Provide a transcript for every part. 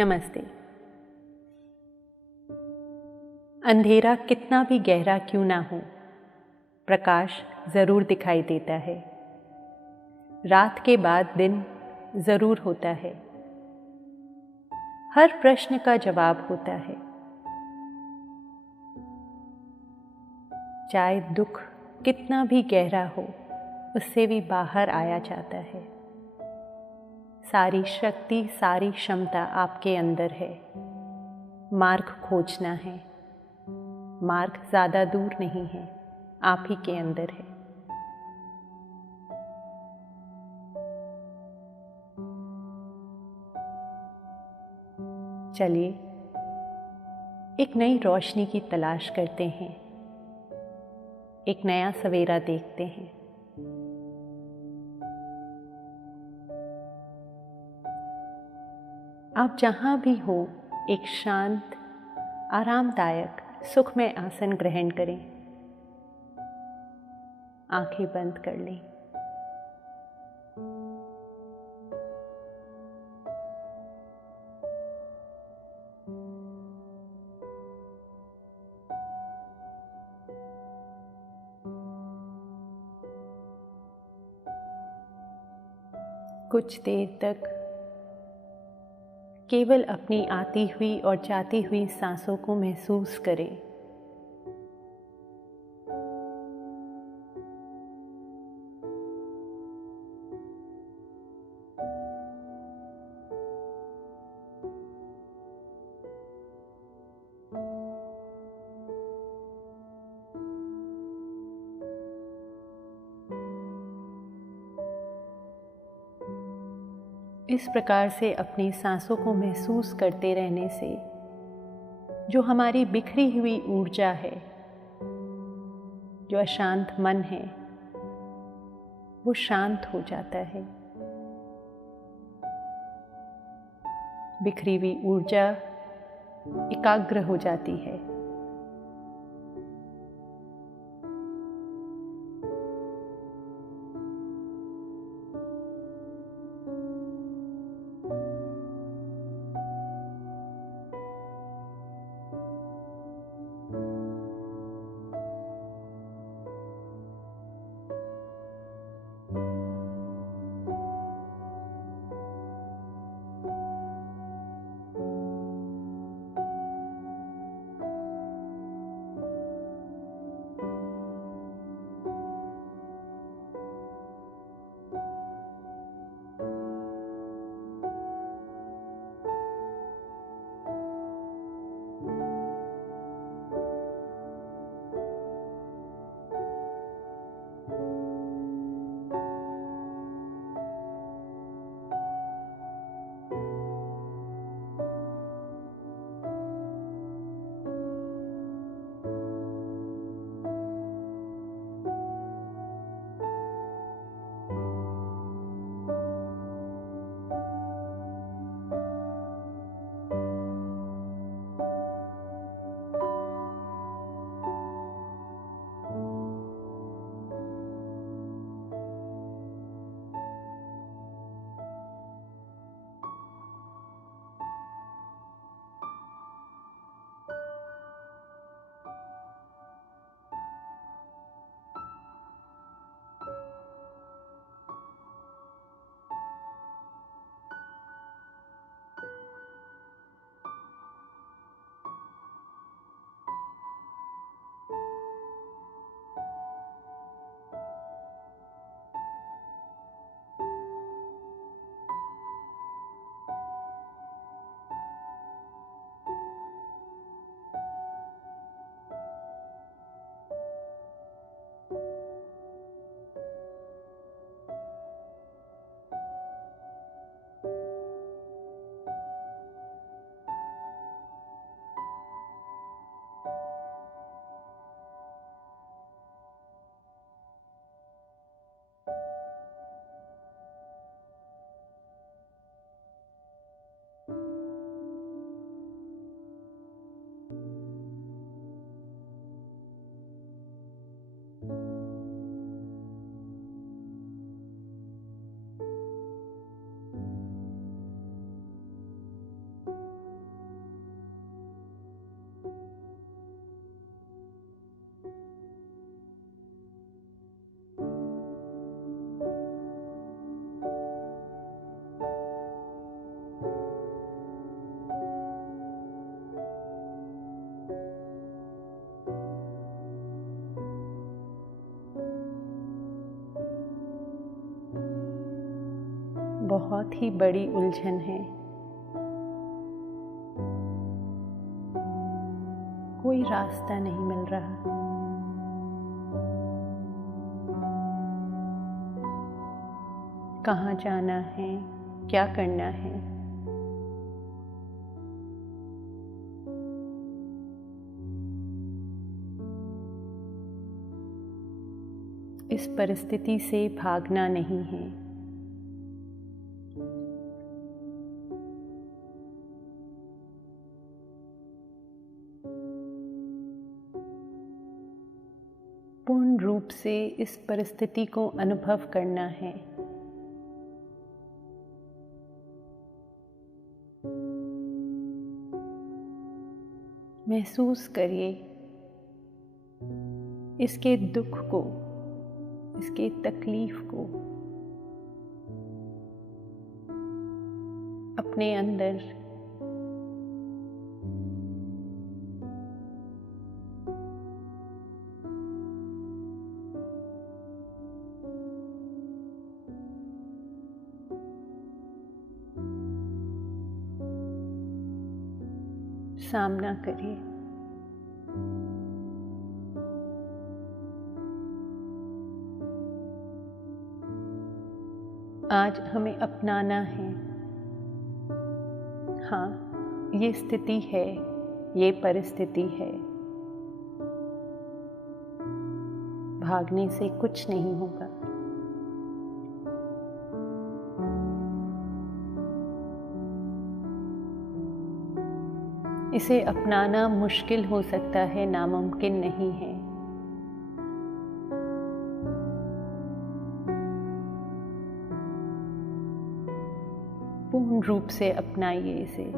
नमस्ते। अंधेरा कितना भी गहरा क्यों ना हो, प्रकाश ज़रूर दिखाई देता है। रात के बाद दिन ज़रूर होता है। हर प्रश्न का जवाब होता है। चाहे दुख कितना भी गहरा हो, उससे भी बाहर आया जाता है। सारी शक्ति, सारी क्षमता आपके अंदर है। मार्ग खोजना है। मार्ग ज़्यादा दूर नहीं है, आप ही के अंदर है। चलिए एक नई रोशनी की तलाश करते हैं। एक नया सवेरा देखते हैं। आप जहाँ भी हो, एक शांत, आरामदायक, सुखमय आसन ग्रहण करें। आंखें बंद कर लें। कुछ देर तक केवल अपनी आती हुई और जाती हुई सांसों को महसूस करें। इस प्रकार से अपनी सांसों को महसूस करते रहने से जो हमारी बिखरी हुई ऊर्जा है, जो अशांत मन है, वो शांत हो जाता है। बिखरी हुई ऊर्जा एकाग्र हो जाती है। बहुत ही बड़ी उलझन है। कोई रास्ता नहीं मिल रहा। कहाँ जाना है, क्या करना है। इस परिस्थिति से भागना नहीं है। पूर्ण रूप से इस परिस्थिति को अनुभव करना है। महसूस करिए इसके दुख को, इसके तकलीफ को अपने अंदर। सामना करिए। आज हमें अपनाना है। हाँ, ये स्थिति है, ये परिस्थिति है। भागने से कुछ नहीं होगा। इसे अपनाना मुश्किल हो सकता है, नामुमकिन नहीं है। पूर्ण रूप से अपनाइए इसे।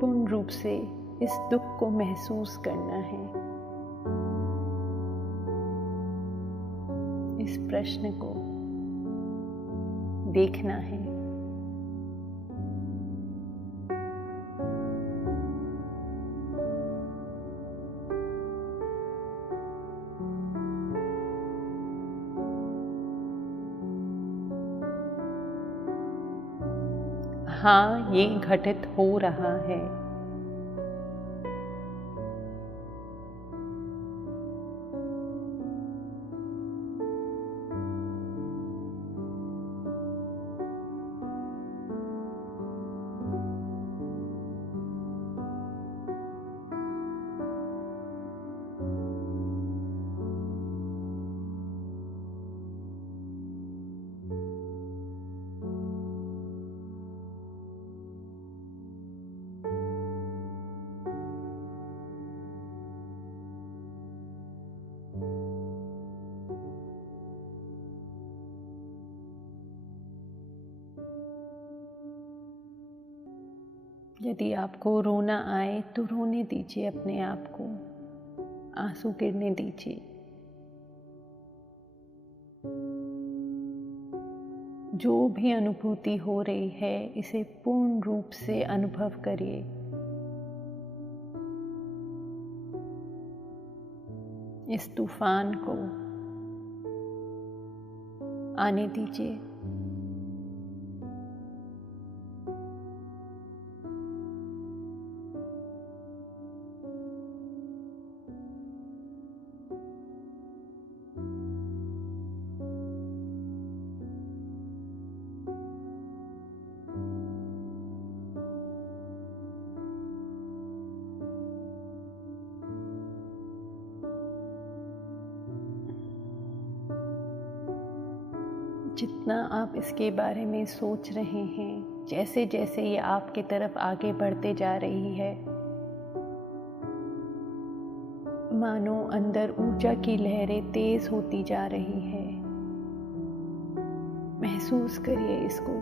पूर्ण रूप से इस दुख को महसूस करना है। इस प्रश्न को देखना है। हाँ, ये घटित हो रहा है। यदि आपको रोना आए तो रोने दीजिए, अपने आप को आंसू गिरने दीजिए। जो भी अनुभूति हो रही है, इसे पूर्ण रूप से अनुभव करिए। इस तूफान को आने दीजिए। जितना आप इसके बारे में सोच रहे हैं, जैसे जैसे ये आपके तरफ आगे बढ़ते जा रही है, मानो अंदर ऊर्जा की लहरें तेज होती जा रही है। महसूस करिए इसको।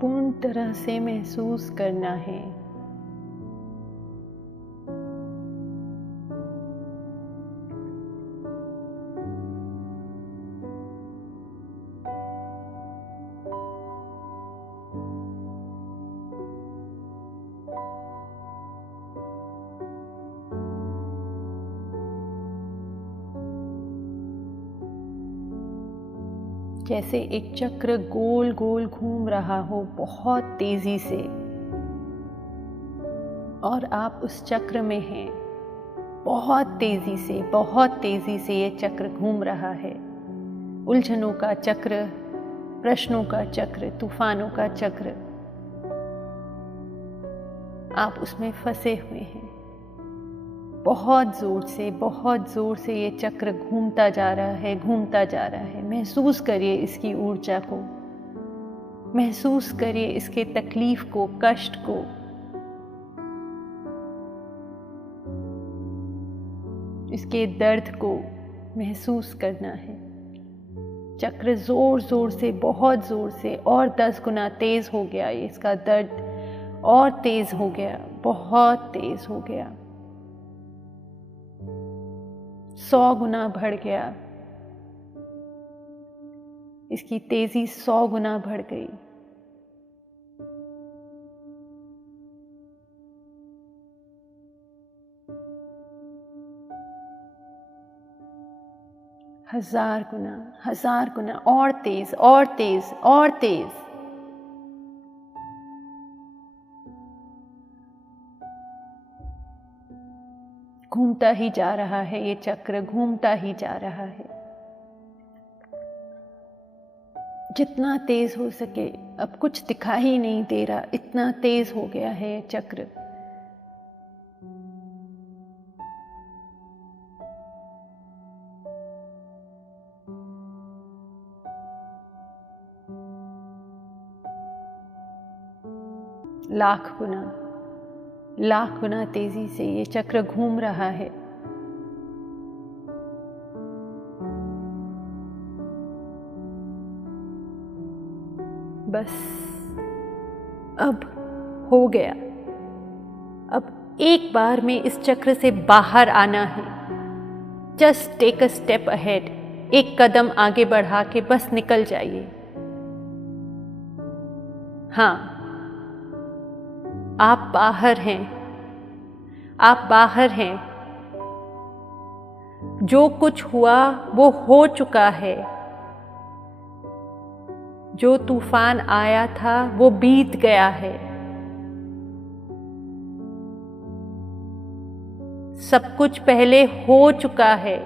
पूर्ण तरह से महसूस करना है। जैसे एक चक्र गोल गोल घूम रहा हो बहुत तेजी से, और आप उस चक्र में हैं। बहुत तेजी से ये चक्र घूम रहा है। उलझनों का चक्र, प्रश्नों का चक्र, तूफानों का चक्र। आप उसमें फंसे हुए हैं। बहुत जोर से ये चक्र घूमता जा रहा है। महसूस करिए इसकी ऊर्जा को, महसूस करिए इसके तकलीफ को, कष्ट को। इसके दर्द को महसूस करना है। चक्र बहुत जोर से और 10 गुना तेज हो गया। इसका दर्द और तेज हो गया, बहुत तेज हो गया, 100 गुना बढ़ गया। इसकी तेजी 100 गुना बढ़ गई। हजार गुना और तेज, और तेज, और तेज। घूमता ही जा रहा है, ये चक्र घूमता ही जा रहा है। जितना तेज हो सके, अब कुछ दिखाई ही नहीं दे रहा, इतना तेज हो गया है ये चक्र। लाख गुना तेजी से ये चक्र घूम रहा है। बस अब हो गया। अब एक बार में इस चक्र से बाहर आना है। Just take a step ahead, एक कदम आगे बढ़ा के बस निकल जाइए। हाँ, आप बाहर हैं। जो कुछ हुआ वो हो चुका है। जो तूफान आया था वो बीत गया है। सब कुछ पहले हो चुका है।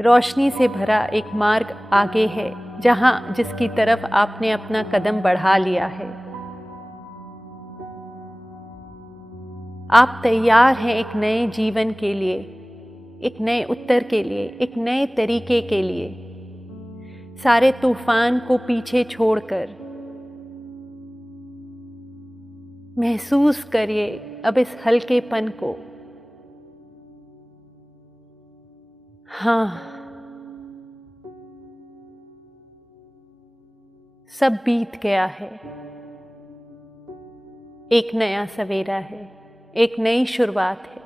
रोशनी से भरा एक मार्ग आगे है, जिसकी तरफ आपने अपना कदम बढ़ा लिया है। आप तैयार हैं एक नए जीवन के लिए, एक नए उत्तर के लिए, एक नए तरीके के लिए। सारे तूफान को पीछे छोड़कर महसूस करिए अब इस हल्केपन को। हाँ, सब बीत गया है। एक नया सवेरा है, एक नई शुरुआत है।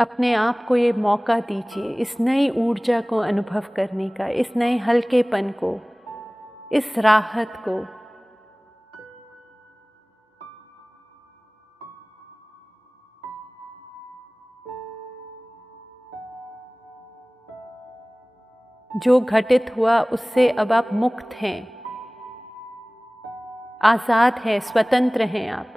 अपने आप को ये मौका दीजिए इस नई ऊर्जा को अनुभव करने का, इस नए हल्केपन को, इस राहत को। जो घटित हुआ उससे अब आप मुक्त हैं, आज़ाद हैं, स्वतंत्र हैं आप।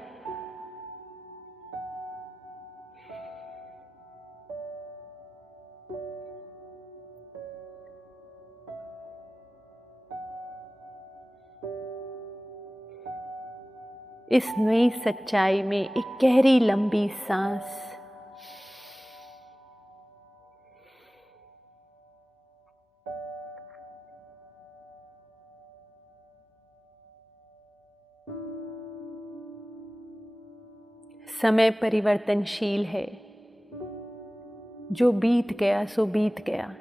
इस नई सच्चाई में एक गहरी लंबी सांस। समय परिवर्तनशील है, जो बीत गया सो बीत गया।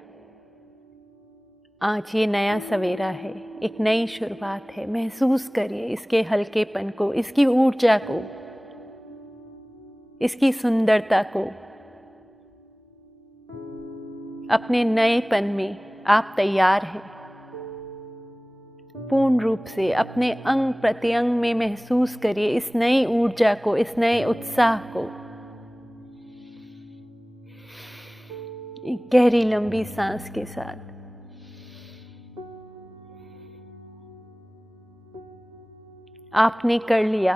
आज ये नया सवेरा है, एक नई शुरुआत है। महसूस करिए इसके हल्केपन को, इसकी ऊर्जा को, इसकी सुंदरता को। अपने नएपन में आप तैयार हैं। पूर्ण रूप से अपने अंग प्रत्यंग में महसूस करिए इस नई ऊर्जा को, इस नए उत्साह को। एक गहरी लंबी सांस के साथ आपने कर लिया।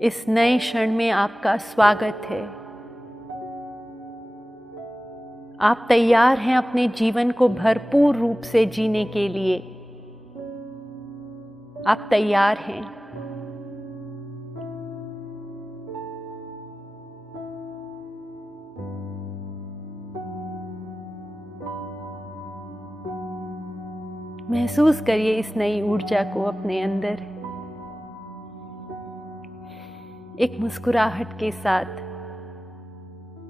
इस नए क्षण में आपका स्वागत है। आप तैयार हैं अपने जीवन को भरपूर रूप से जीने के लिए। आप तैयार हैं। महसूस करिए इस नई ऊर्जा को अपने अंदर। एक मुस्कुराहट के साथ,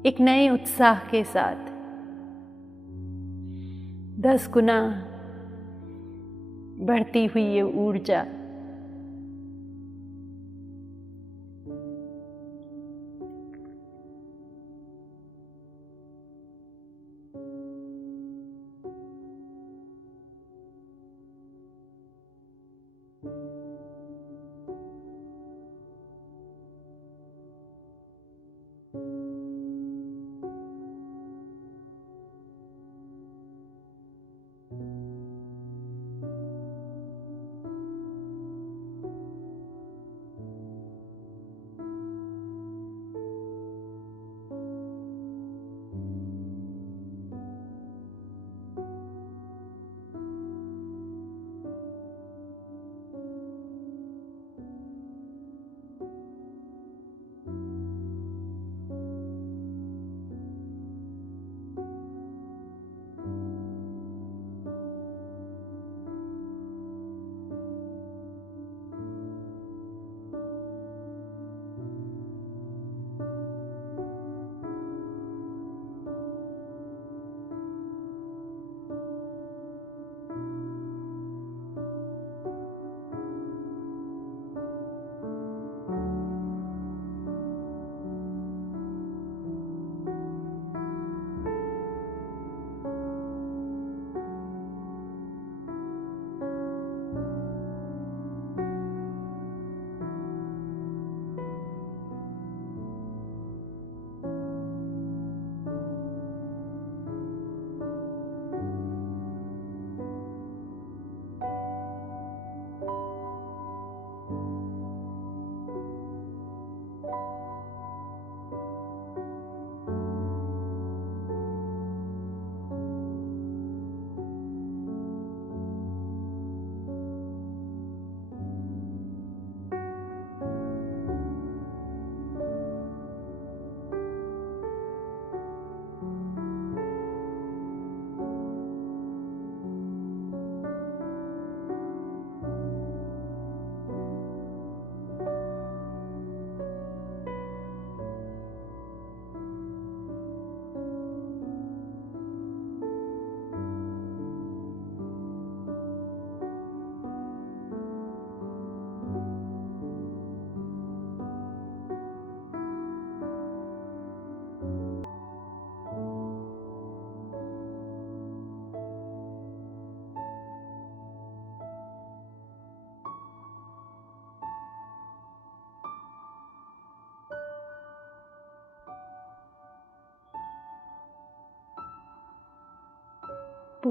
एक नए उत्साह के साथ 10 गुना बढ़ती हुई ये ऊर्जा।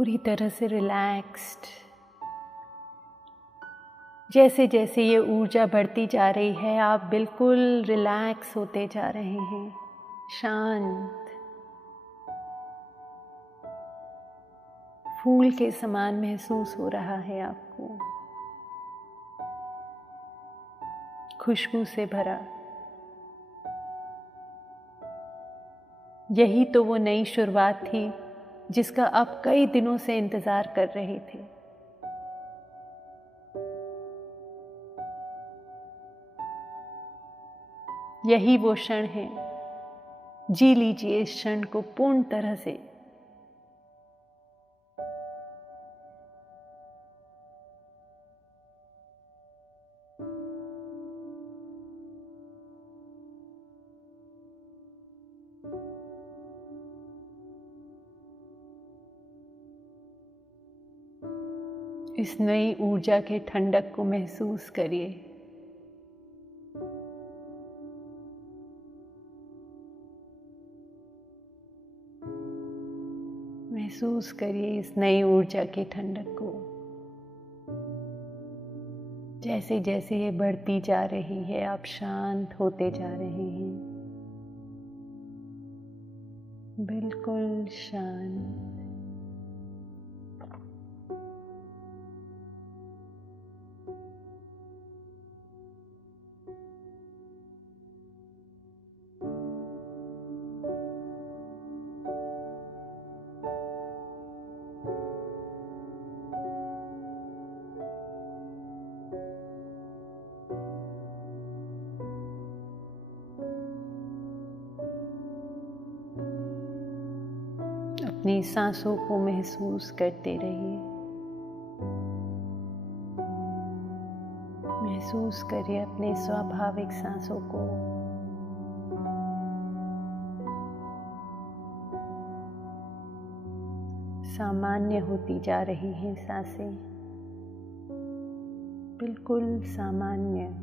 पूरी तरह से रिलैक्स्ड। जैसे जैसे ये ऊर्जा बढ़ती जा रही है, आप बिल्कुल रिलैक्स होते जा रहे हैं, शांत, फूल के समान महसूस हो रहा है आपको, खुशबू से भरा। यही तो वो नई शुरुआत थी जिसका आप कई दिनों से इंतजार कर रहे थे। यही वो क्षण है, जी लीजिए इस क्षण को पूर्ण तरह से। इस नई ऊर्जा के ठंडक को महसूस करिए। महसूस करिए इस नई ऊर्जा के ठंडक को। जैसे जैसे ये बढ़ती जा रही है, आप शांत होते जा रहे हैं, बिल्कुल शांत। अपनी सांसों को महसूस करते रहिए। महसूस करिए अपने स्वाभाविक सांसों को। सामान्य होती जा रही हैं सांसें, बिल्कुल सामान्य।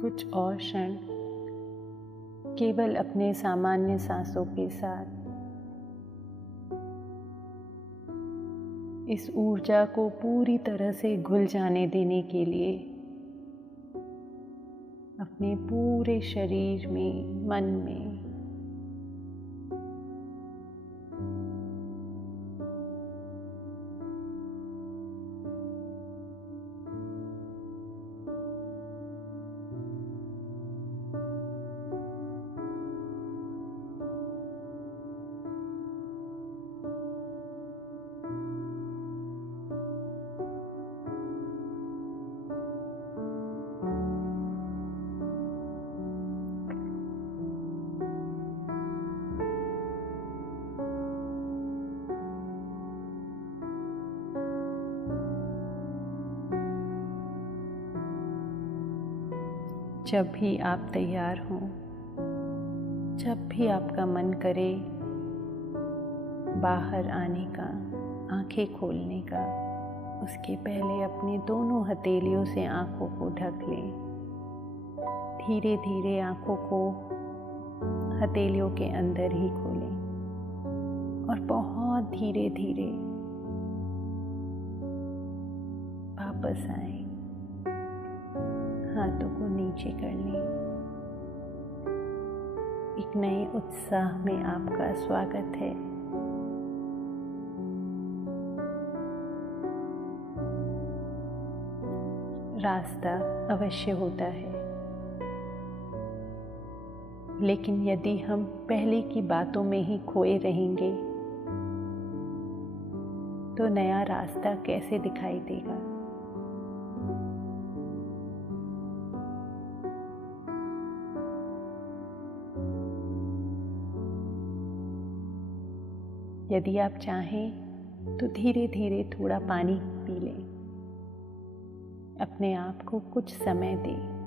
कुछ और क्षण केवल अपने सामान्य सांसों के साथ इस ऊर्जा को पूरी तरह से घुल जाने देने के लिए अपने पूरे शरीर में, मन में जब भी आप तैयार हों, जब भी आपका मन करे बाहर आने का, आंखें खोलने का, उसके पहले अपने दोनों हथेलियों से आंखों को ढक लें। धीरे धीरे आंखों को हथेलियों के अंदर ही खोलें और बहुत धीरे धीरे वापस आएं। हाथों को नीचे कर लें। एक नए उत्साह में आपका स्वागत है। रास्ता अवश्य होता है, लेकिन यदि हम पहले की बातों में ही खोए रहेंगे तो नया रास्ता कैसे दिखाई देगा। यदि आप चाहें तो धीरे धीरे थोड़ा पानी पी लें। अपने आप को कुछ समय दें।